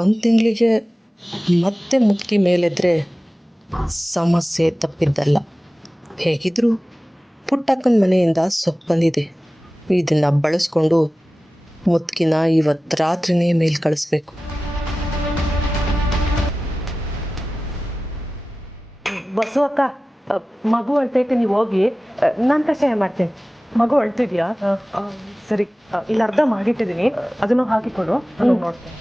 ಒಂದು ತಿಂಗಳಿಗೆ ಮತ್ತೆ ಮುಕ್ತಿ ಮೇಲೆದ್ರೆ ಸಮಸ್ಯೆ ತಪ್ಪಿದ್ದಲ್ಲ. ಹೇಗಿದ್ರು ಪುಟ್ಟಕ್ಕನ ಮನೆಯಿಂದ ಸೊಪ್ಪು ಬಂದಿದೆ. ಇದನ್ನು ಬಳಸ್ಕೊಂಡು ಮುತ್ಕಿನ ಇವತ್ತು ರಾತ್ರಿನೇ ಮೇಲೆ ಕಳಿಸ್ಬೇಕು. ಬಸು ಅಕ್ಕ, ಮಗು ಅಳ್ತೈತೆ, ನೀವು ಹೋಗಿ ನಾನು ಕಷಾಯ ಮಾಡ್ತೇನೆ. ಮಗು ಅಳ್ತಿದ್ಯಾ? ಸರಿ, ಇಲ್ಲಿ ಅರ್ಧ ಮಾಡಿಟ್ಟಿದ್ದೀನಿ, ಅದನ್ನು ಹಾಕಿಕೊಡು, ನಾನು ನೋಡ್ತೇನೆ.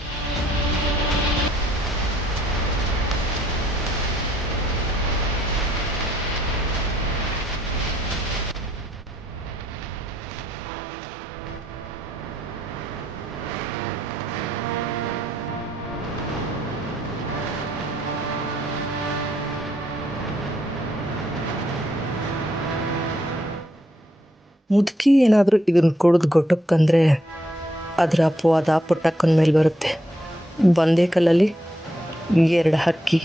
ಮುದುಕಿ ಏನಾದರೂ ಇದನ್ನು ಕುಡಿದು ಗೊಟ್ಟಕ್ಕಂದ್ರೆ ಅದರ ಅಪವಾದ ಪುಟ್ಟಕ್ಕನ ಮೇಲೆ ಬರುತ್ತೆ. ಒಂದೇ ಕಲ್ಲಲ್ಲಿ 2 ಹಕ್ಕಿ.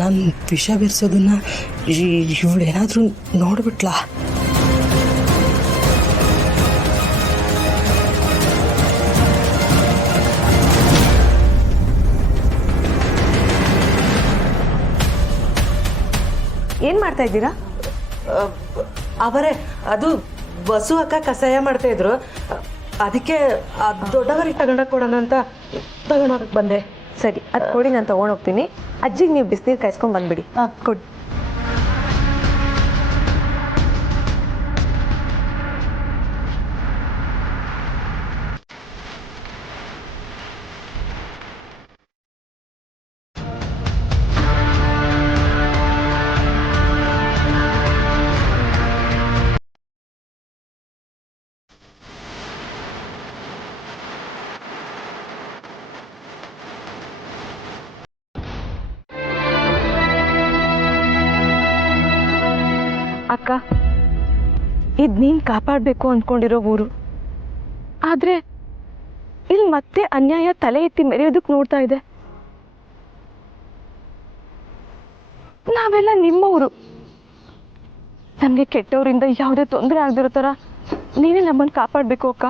ನಾನು ವಿಷ ಬೆರೆಸೋದನ್ನ ಇವಳೇನಾದರೂ ನೋಡ್ಬಿಟ್ಲಾ? ಏನು ಮಾಡ್ತಾ ಇದ್ದೀರಾ? ಅವರೇ ಅದು ಬಸು ಅಕ್ಕ ಕಷಾಯ ಮಾಡ್ತಾ ಇದ್ರು, ಅದಕ್ಕೆ ದೊಡ್ಡವರಿಗೆ ತಗೊಂಡೋಗಿ ಕೊಡೋಣ ಅಂತ ತಗೊಂಡೋಗಕ್ಕೆ ಬಂದೆ. ಸರಿ, ಅದು ಕೊಡಿ, ನಾನು ತೊಗೊಂಡೋಗ್ತೀನಿ. ಅಜ್ಜಿಗೆ ನೀವು ಬಿಸಿನೀರು ಕಾಯಿಸ್ಕೊಂಡು ಬಂದುಬಿಡಿ. ಕೊಡಿ. ಅಕ್ಕ, ಇದು ನೀನು ಕಾಪಾಡಬೇಕು ಅಂದ್ಕೊಂಡಿರೋ ಊರು. ಆದರೆ ಇಲ್ಲಿ ಮತ್ತೆ ಅನ್ಯಾಯ ತಲೆ ಎತ್ತಿ ಮೆರೆಯೋದಕ್ಕೆ ನೋಡ್ತಾ ಇದೆ. ನಾವೆಲ್ಲ ನಿಮ್ಮವರು. ನಮಗೆ ಕೆಟ್ಟವರಿಂದ ಯಾವುದೇ ತೊಂದರೆ ಆಗದಿರೋ ಥರ ನೀನೇ ನಮ್ಮನ್ನು ಕಾಪಾಡಬೇಕು ಅಕ್ಕ.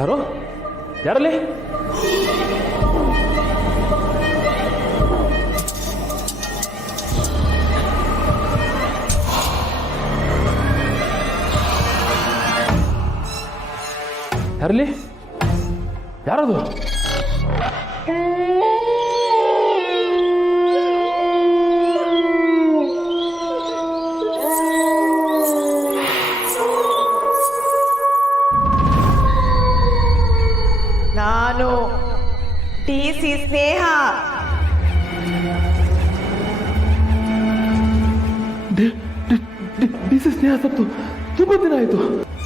ಯಾರು? ಯಾರಲ್ಲಿ? ಯಾರಲ್ಲಿ? ಯಾರದು? ನಾನು DC ಸ್ನೇಹ. ಸ್ನೇಹ ಸತ್ತು ತುಂಬಾ ದಿನ ಆಯ್ತು.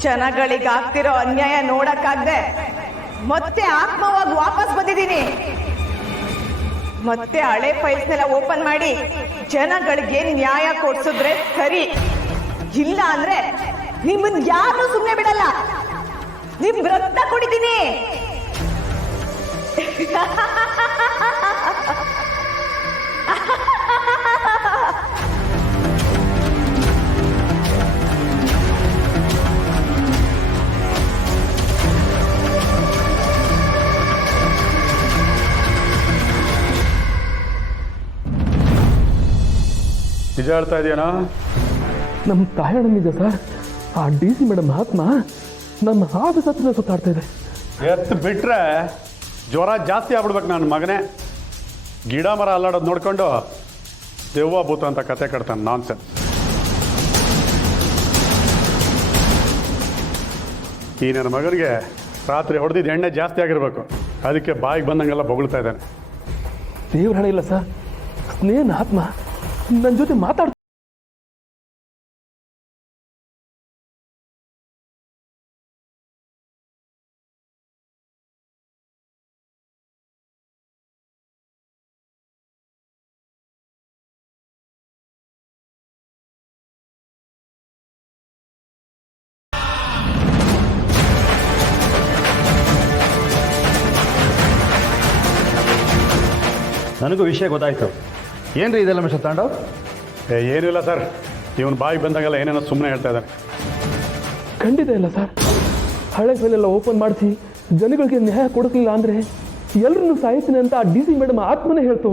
ಜನಗಳಿಗಾಗ್ತಿರೋ ಅನ್ಯಾಯ ನೋಡಕ್ಕಾಗ್ದೆ ಮತ್ತೆ ಆತ್ಮವಾಗಿ ವಾಪಸ್ ಬಂದಿದ್ದೀನಿ. ಮತ್ತೆ ಹಳೆ ಫೈಲ್ಸ್ ಎಲ್ಲ ಓಪನ್ ಮಾಡಿ ಜನಗಳಿಗೆ ನ್ಯಾಯ ಕೊಡ್ಸಿದ್ರೆ ಸರಿ, ಇಲ್ಲ ಅಂದ್ರೆ ನಿಮ್ಮನ್ ಯಾರು ಸುಮ್ಮನೆ ಬಿಡಲ್ಲ. ನಿಮ್ ರಕ್ತ ಕುಡಿತೀನಿ. ನಿಜ ಹೇಳ್ತಾ ಇದೆಯೇನೋ? ನಮ್ಮ ತಾಯಣ್ಣ ನಿಜ ಸರ್. ಆ ಡಿ ಸಿ ಮೇಡಮ್ ಆತ್ಮ ನಮ್ಮ ಆಫೀಸ್ ಹತ್ರ ಸುತ್ತಾಡ್ತಾ ಇದೆ. ಎತ್ತು ಬಿಟ್ರೆ ಜ್ವರ ಜಾಸ್ತಿ ಆಗ್ಬಿಡ್ಬೇಕು ನನ್ನ ಮಗನೇ. ಗಿಡ ಮರ ಅಲ್ಲಾಡೋದು ನೋಡ್ಕೊಂಡು ದೆವ್ವ ಭೂತ ಅಂತ ಕತೆ ಕಟ್ತಾನೆ. ನಾನ್ಸೆನ್ಸ್. ಈ ನನ್ನ ಮಗನಿಗೆ ರಾತ್ರಿ ಹೊಡೆದಿದ್ದು ಎಣ್ಣೆ ಜಾಸ್ತಿ ಆಗಿರ್ಬೇಕು. ಅದಕ್ಕೆ ಬಾಯಿಗೆ ಬಂದಂಗೆಲ್ಲ ಬೊಗಳ್ತಾ ಇದ್ದಾನೆ. ದೇವ್ರ ಹಣ ಇಲ್ಲ ಸರ್. ಸ್ನೇಹನ ಆತ್ಮ ನನ್ನ ಜೊತೆ ಮಾತಾಡ್ತಾ ನನಗೂ ವಿಷಯ ಗೊತ್ತಾಯ್ತು. ಏನ್ರಿ ಇದೆಲ್ಲ ಮಿಸ್ಟರ್ ತಾಂಡವ್? ಏನಿಲ್ಲ ಸರ್, ಇವನು ಬಾಯಿಗೆ ಬಂದಂಗೆಲ್ಲ ಏನೇನೋ ಸುಮ್ಮನೆ ಹೇಳ್ತಾ ಇದ್ದಾನೆ. ಖಂಡಿತ ಇಲ್ಲ ಸರ್. ಹಳೆ ಫೈಲೆಲ್ಲ ಓಪನ್ ಮಾಡಿಸಿ ಜನಗಳಿಗೆ ನ್ಯಾಯ ಕೊಡಿಸಲಿಲ್ಲ ಅಂದರೆ ಎಲ್ಲರನ್ನೂ ಸಾಯಿಸ್ತೀನಿ ಅಂತ ಆ ಡಿ ಸಿ ಮೇಡಮ್ ಆತ್ಮನೇ ಹೇಳ್ತು.